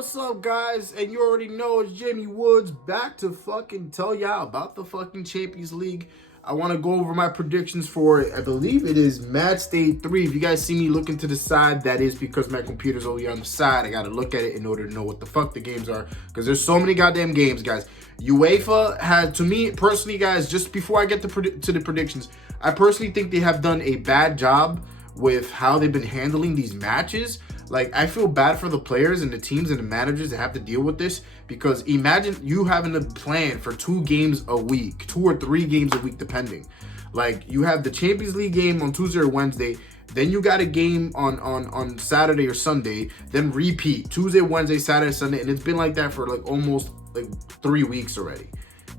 what's up, guys? And you already know it's Jimmy Woods back to fucking tell y'all about the fucking Champions League. I want to go over my predictions for it. I believe it is Matchday 3. If you guys see me looking to the side, that is because my computer's only on the side. I got to look at it in order to know what the fuck the games are, because there's so many goddamn games, guys. UEFA had, to me personally, guys, just before I get to the predictions, I personally think they have done a bad job with how they've been handling these matches. Like, I feel bad for the players and the teams and the managers that have to deal with this, because imagine you having to plan for 2 games a week, 2 or 3 games a week, depending. Like, you have the Champions League game on Tuesday or Wednesday, then you got a game on Saturday or Sunday, then repeat Tuesday, Wednesday, Saturday, Sunday, and it's been like that for like almost like 3 weeks already.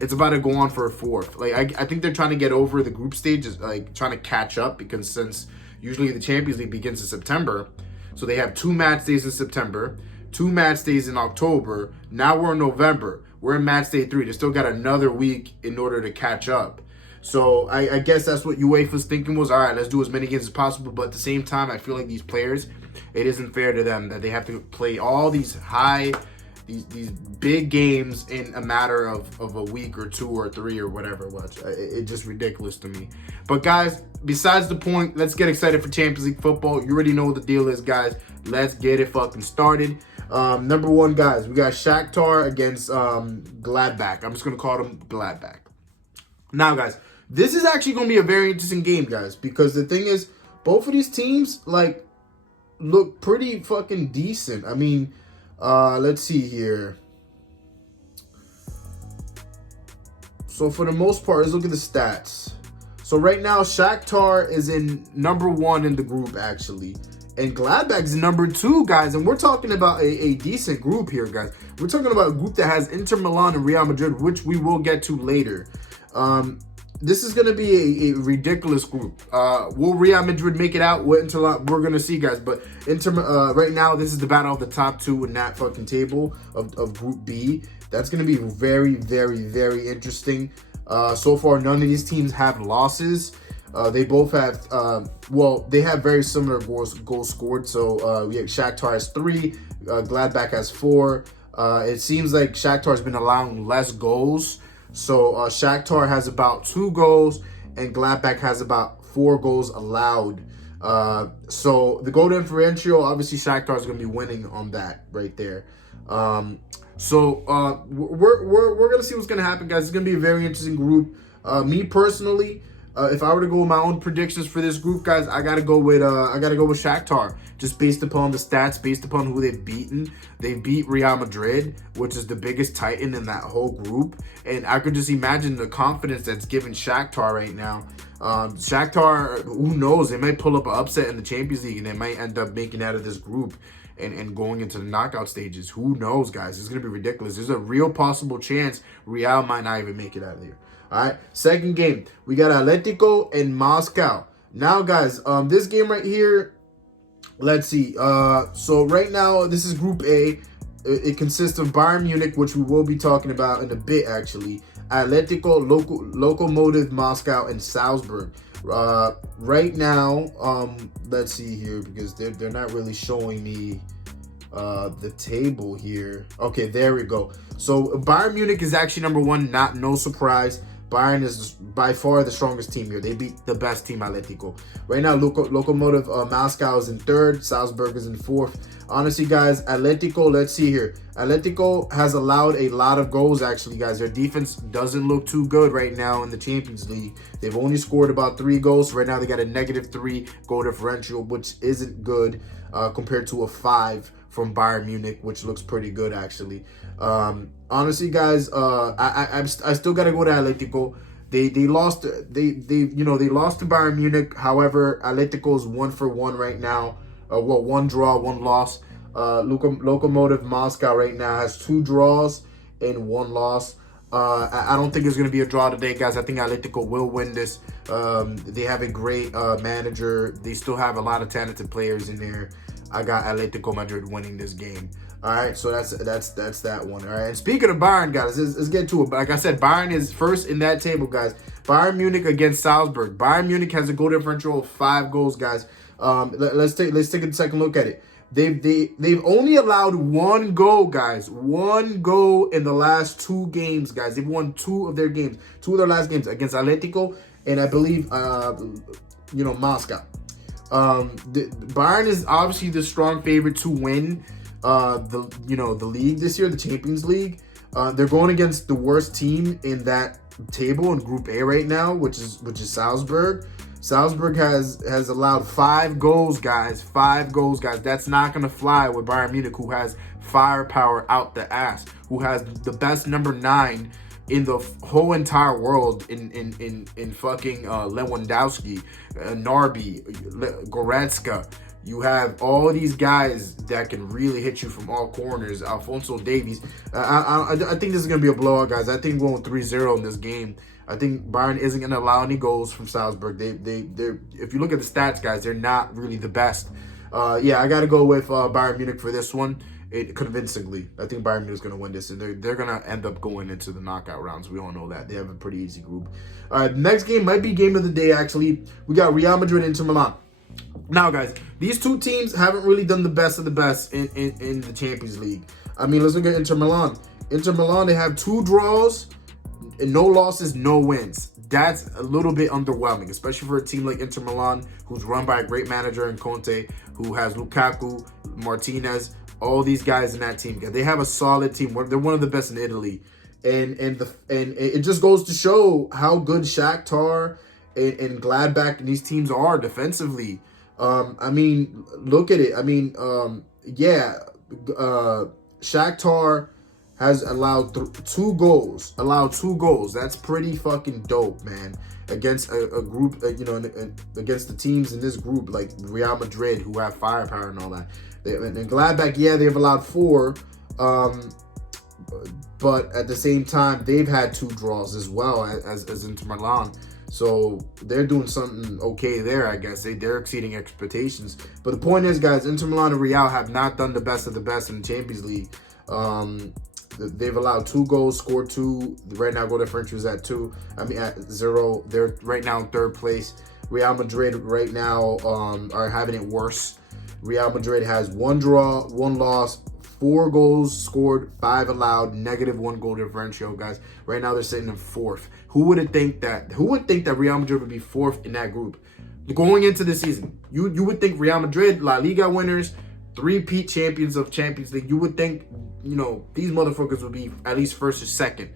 It's about to go on for a 4th. Like, I think they're trying to get over the group stage, like trying to catch up, because since usually the Champions League begins in September, so they have 2 match days in September, 2 match days in October. Now we're in November. We're in match day 3. They still got another week in order to catch up. So I guess that's what UEFA's thinking was, all right, let's do as many games as possible. But at the same time, I feel like these players, it isn't fair to them that they have to play all these these big games in a matter of a week or 2 or 3 or whatever it was. It's just ridiculous to me. But guys, besides the point, let's get excited for Champions League football. You already know what the deal is, guys. Let's get it fucking started. Number 1, guys, we got Shakhtar against Gladbach. I'm just going to call them Gladbach. Now, guys, this is actually going to be a very interesting game, guys, because the thing is, both of these teams, like, look pretty fucking decent. I mean, let's see here. So for the most part, let's look at the stats. So right now, Shakhtar is in number 1 in the group, actually. And Gladbach is number 2, guys. And we're talking about a decent group here, guys. We're talking about a group that has Inter Milan and Real Madrid, which we will get to later. This is going to be a ridiculous group. Will Real Madrid make it out? We're going to see, guys. But right now, this is the battle of the top 2 in that fucking table of Group B. That's going to be very, very, very interesting. So far, none of these teams have losses. They both have, they have very similar goals scored. So we have Shakhtar has 3, Gladbach has 4. It seems like Shakhtar has been allowing less goals. So Shakhtar has about 2 goals and Gladbach has about 4 goals allowed. So the goal differential, obviously Shakhtar is going to be winning on that right there. So we're going to see what's going to happen, guys. It's going to be a very interesting group. Me personally, if I were to go with my own predictions for this group, guys, I gotta go with Shakhtar, just based upon the stats, based upon who they've beaten. They beat Real Madrid, which is the biggest titan in that whole group, and I could just imagine the confidence that's given Shakhtar right now. Shakhtar, who knows? They might pull up an upset in the Champions League, and they might end up making out of this group and going into the knockout stages. Who knows, guys? It's gonna be ridiculous. There's a real possible chance Real might not even make it out of there. All right, second game, we got Atletico and Moscow. Now, guys, this game right here, let's see. So right now, this is Group A. It consists of Bayern Munich, which we will be talking about in a bit, actually. Atletico, Lokomotiv Moscow, and Salzburg. Right now, let's see here, because they're not really showing me the table here. Okay, there we go. So Bayern Munich is actually number 1, no surprise. Bayern is by far the strongest team here. They beat the best team, Atletico. Right now, Lokomotiv Moscow is in 3rd. Salzburg is in 4th. Honestly, guys, Atletico, let's see here. Atletico has allowed a lot of goals, actually, guys. Their defense doesn't look too good right now in the Champions League. They've only scored about 3 goals. Right now, they got a -3 goal differential, which isn't good compared to a 5 from Bayern Munich, which looks pretty good, actually. Honestly, guys, I still gotta go to Atletico. They lost to Bayern Munich. However, Atletico's 1-for-1 right now. 1 draw, 1 loss. Lokomotiv Moscow right now has 2 draws and 1 loss. I don't think it's going to be a draw today, guys. I think Atletico will win this. They have a great manager. They still have a lot of talented players in there. I got Atletico Madrid winning this game. All right, so that's that one. All right, and speaking of Bayern, guys, let's get to it. Like I said, Bayern is first in that table, guys. Bayern Munich against Salzburg. Bayern Munich has a goal differential of 5 goals, guys. Let's take a second look at it. They've only allowed one goal, guys. One goal in the last 2 games, guys. They've won 2 of their last games against Atletico and I believe Moscow. Bayern is obviously the strong favorite to win the league this year, the Champions League. They're going against the worst team in that table in Group A right now, which is Salzburg. Salzburg has allowed 5 goals, guys. 5 goals, guys. That's not gonna fly with Bayern Munich, who has firepower out the ass, who has the best number 9 in the whole entire world in fucking Lewandowski, Narby, Goretzka. You have all these guys that can really hit you from all corners. Alphonso Davies. I think this is going to be a blowout, guys. I think we're going 3-0 in this game. I think Bayern isn't going to allow any goals from Salzburg. They're if you look at the stats, guys, they're not really the best. Yeah, I got to go with Bayern Munich for this one. Convincingly. I think Bayern Munich is going to win this, and they're going to end up going into the knockout rounds. We all know that. They have a pretty easy group. All right, next game might be game of the day, actually. We got Real Madrid and Inter Milan. Now, guys, these two teams haven't really done the best of the best in the Champions League. I mean, let's look at Inter Milan. Inter Milan, they have 2 draws, and no losses, no wins. That's a little bit underwhelming, especially for a team like Inter Milan, who's run by a great manager in Conte, who has Lukaku, Martinez, all these guys in that team. They have a solid team. They're one of the best in Italy. And it just goes to show how good Shakhtar and Gladbach and these teams are defensively. I mean, look at it. I mean, Shakhtar has allowed 2 goals. That's pretty fucking dope, man. Against a group, against the teams in this group like Real Madrid, who have firepower and all that. And Gladbach, they've allowed 4. But at the same time, they've had 2 draws as well as Inter Milan. So they're doing something okay there, I guess. They're exceeding expectations. But the point is, guys, Inter Milan and Real have not done the best of the best in the Champions League. They've allowed 2 goals, scored 2. Right now, goal differential is at 0. They're right now in 3rd place. Real Madrid right now are having it worse. Real Madrid has 1 draw, 1 loss, 4 goals scored, 5 allowed, -1 goal differential, guys. Right now they're sitting in 4th. Who would think that Real Madrid would be 4th in that group going into the season? You would think Real Madrid, La Liga winners, 3-peat champions of Champions League. You would think, these motherfuckers would be at least 1st or 2nd.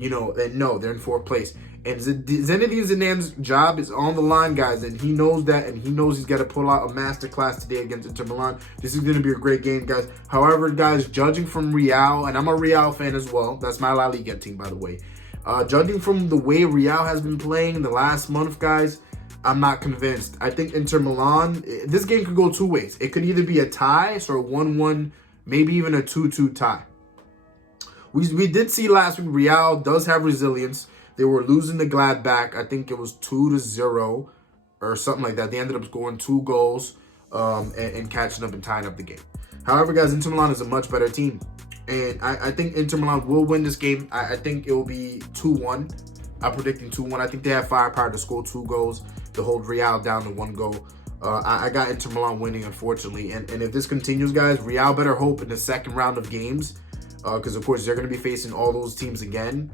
And no, they're in 4th place. And Zinedine Zidane's job is on the line, guys, and he knows that, and he knows he's got to pull out a masterclass today against Inter Milan. This is going to be a great game, guys. However, guys, judging from Real, and I'm a Real fan as well. That's my La Liga team, by the way. Judging from the way Real has been playing in the last month, guys, I'm not convinced. I think Inter Milan, this game could go 2 ways. It could either be a tie, so a 1-1, maybe even a 2-2 tie. We did see last week Real does have resilience. They were losing to Gladbach. I think it was 2-0 or something like that. They ended up scoring 2 goals and catching up and tying up the game. However, guys, Inter Milan is a much better team. And I think Inter Milan will win this game. I think it will be 2-1. I'm predicting 2-1. I think they have firepower to score 2 goals to hold Real down to 1 goal. I got Inter Milan winning, unfortunately. And if this continues, guys, Real better hope in the second round of games. Because, of course, they're going to be facing all those teams again.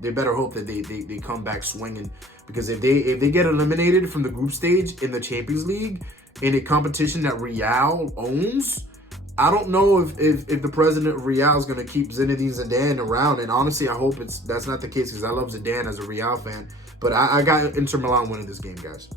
They better hope that they come back swinging, because if they get eliminated from the group stage in the Champions League in a competition that Real owns, I don't know if the president of Real is going to keep Zinedine Zidane around. And honestly, I hope that's not the case, because I love Zidane as a Real fan. But I got Inter Milan winning this game, guys.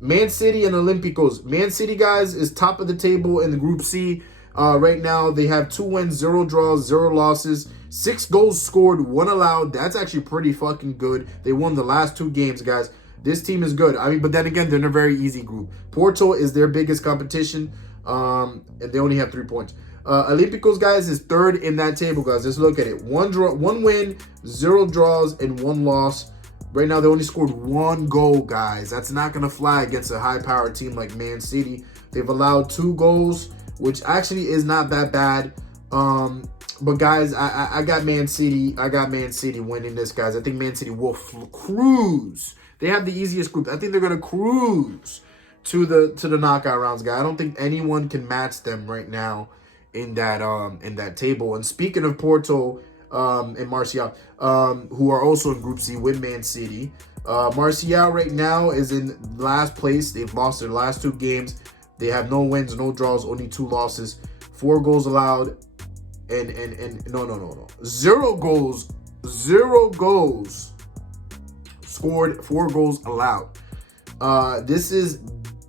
Man City and Olympiacos. Man City, guys, is top of the table in the Group C. Right now, they have 2 wins, 0 draws, 0 losses, 6 goals scored, 1 allowed. That's actually pretty fucking good. They won the last 2 games, guys. This team is good. I mean, but then again, they're in a very easy group. Porto is their biggest competition, and they only have 3 points. Olympiacos, guys, is 3rd in that table, guys. Let's look at it. 1 win, 0 draws, and 1 loss. Right now, they only scored 1 goal, guys. That's not going to fly against a high-powered team like Man City. They've allowed 2 goals, which actually is not that bad. But guys, I got Man City. I got Man City winning this, guys. I think Man City will cruise. They have the easiest group. I think they're going to cruise to the knockout rounds, guys. I don't think anyone can match them right now in that table. And speaking of Porto and Martial, who are also in Group C with Man City, Martial right now is in last place. They've lost their last 2 games. They have no wins, no draws, only 2 losses, 4 goals allowed, and no, 0 goals scored, 4 goals allowed. This is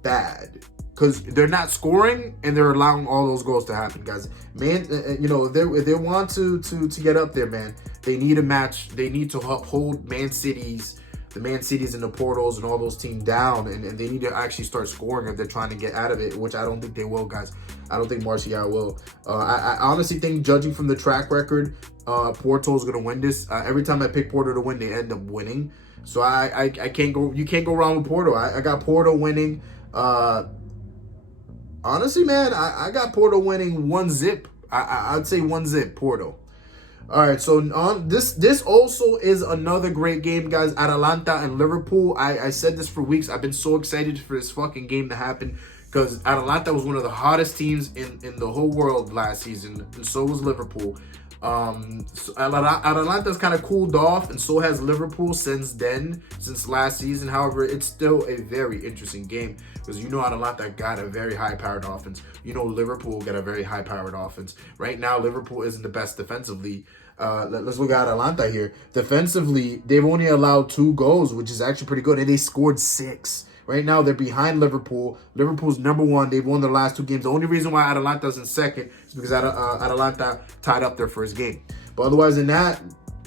bad because they're not scoring and they're allowing all those goals to happen, guys. Man, if they want to get up there, man, they need a match. They need to hold the Man Cities and the Portos and all those teams down, and they need to actually start scoring if they're trying to get out of it, which I don't think they will, guys. I don't think Martial will. I honestly think, judging from the track record, Porto is going to win this. Every time I pick Porto to win, they end up winning. So I can't go. You can't go wrong with Porto. I got Porto winning. Honestly, man, I got Porto winning 1-0. I'd say 1-0 Porto. All right, so on this also is another great game, guys. Atalanta and Liverpool. I said this for weeks. I've been so excited for this fucking game to happen because Atalanta was one of the hottest teams in the whole world last season, and so was Liverpool. So Atalanta's kind of cooled off, and so has Liverpool since last season. However, it's still a very interesting game because Atalanta got a very high-powered offense. Liverpool got a very high-powered offense. Right now, Liverpool isn't the best defensively. Let's look at Atalanta here. Defensively, they've only allowed 2 goals, which is actually pretty good, and they scored 6. Right now, they're behind Liverpool. Liverpool's number 1. They've won their last 2 games. The only reason why Atalanta's in second is because Atalanta tied up their first game. But otherwise than that,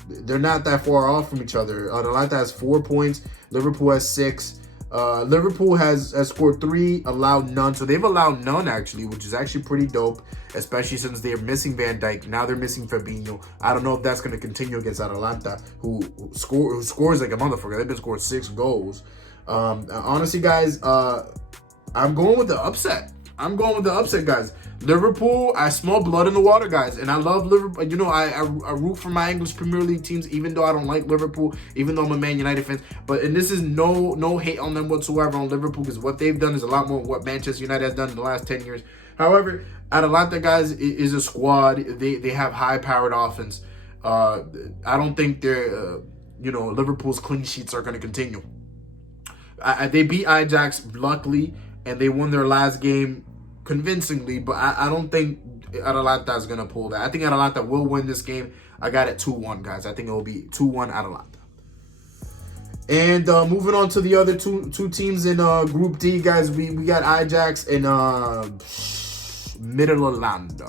they're not that far off from each other. Atalanta has 4 points. Liverpool has 6. Liverpool has scored 3, allowed none. So they've allowed none, actually, which is actually pretty dope, especially since they're missing Van Dijk. Now they're missing Fabinho. I don't know if that's going to continue against Atalanta, who scores like a motherfucker. They've been scoring 6 goals. Honestly, guys, I'm going with the upset. Guys. Liverpool, I smell blood in the water, guys, and I love Liverpool. I root for my English Premier League teams, even though I don't like Liverpool, even though I'm a Man United fan. And this is no hate on them whatsoever on Liverpool, because what they've done is a lot more what Manchester United has done in the last 10 years. However, Atalanta, guys, is a squad. They have high-powered offense. I don't think they're, Liverpool's clean sheets are going to continue. They beat Ajax, luckily, and they won their last game convincingly, but I don't think Atalanta is going to pull that. I think Atalanta will win this game. I got it 2-1, guys. I think it will be 2-1 Atalanta. And moving on to the other two teams in Group D, guys, we got Ajax and Midtjylland.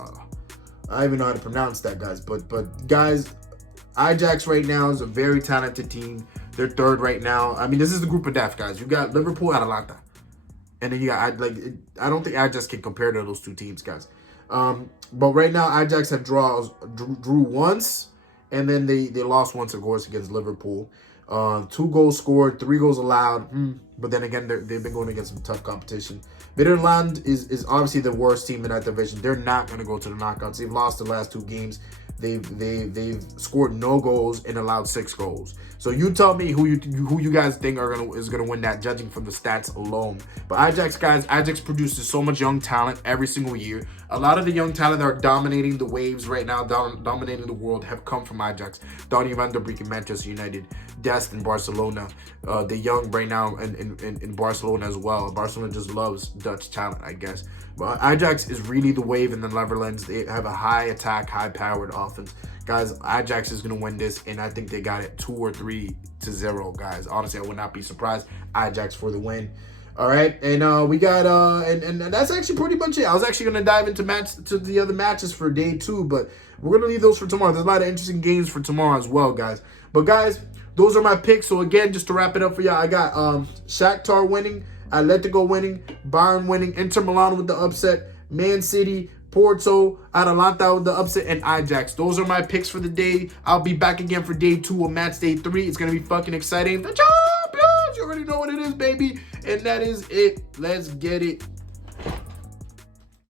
I don't even know how to pronounce that, guys. But guys, Ajax right now is a very talented team. They're third right now. I mean, this is the group of death, guys. You got Liverpool, Atalanta. And then you got, I don't think Ajax can compare to those 2 teams, guys. But right now, Ajax have drew once, and then they lost once, of course, against Liverpool. 2 goals scored, 3 goals allowed. But then again, they've been going against some tough competition. Midtjylland is obviously the worst team in that division. They're not going to go to the knockouts. They've lost the last 2 games. They've scored no goals and allowed 6 goals. So you tell me who you guys think is gonna win that, judging from the stats alone. But Ajax, guys, Ajax produces so much young talent every single year. A lot of the young talent that are dominating the waves right now, dominating the world, have come from Ajax. Donny van der Beek in Manchester United, Dest in Barcelona, the young right now in Barcelona as well. Barcelona just loves Dutch talent, I guess. But Ajax is really the wave in the Netherlands. They have a high attack, high-powered offense. Guys, Ajax is going to win this, and I think they got it 2 or 3-0, guys. Honestly, I would not be surprised. Ajax for the win. All right, and we got and that's actually pretty much it. I was actually going to dive into the other matches for day 2, but we're going to leave those for tomorrow. There's a lot of interesting games for tomorrow as well, guys. But guys, those are my picks. So again, just to wrap it up for y'all, I got Shakhtar winning, Atletico winning, Bayern winning, Inter Milan with the upset, Man City, Porto, Atalanta with the upset, and Ajax. Those are my picks for the day. I'll be back again for day 2 of match day 3. It's going to be fucking exciting. The champions! You already know what it is, baby. And that is it. Let's get it.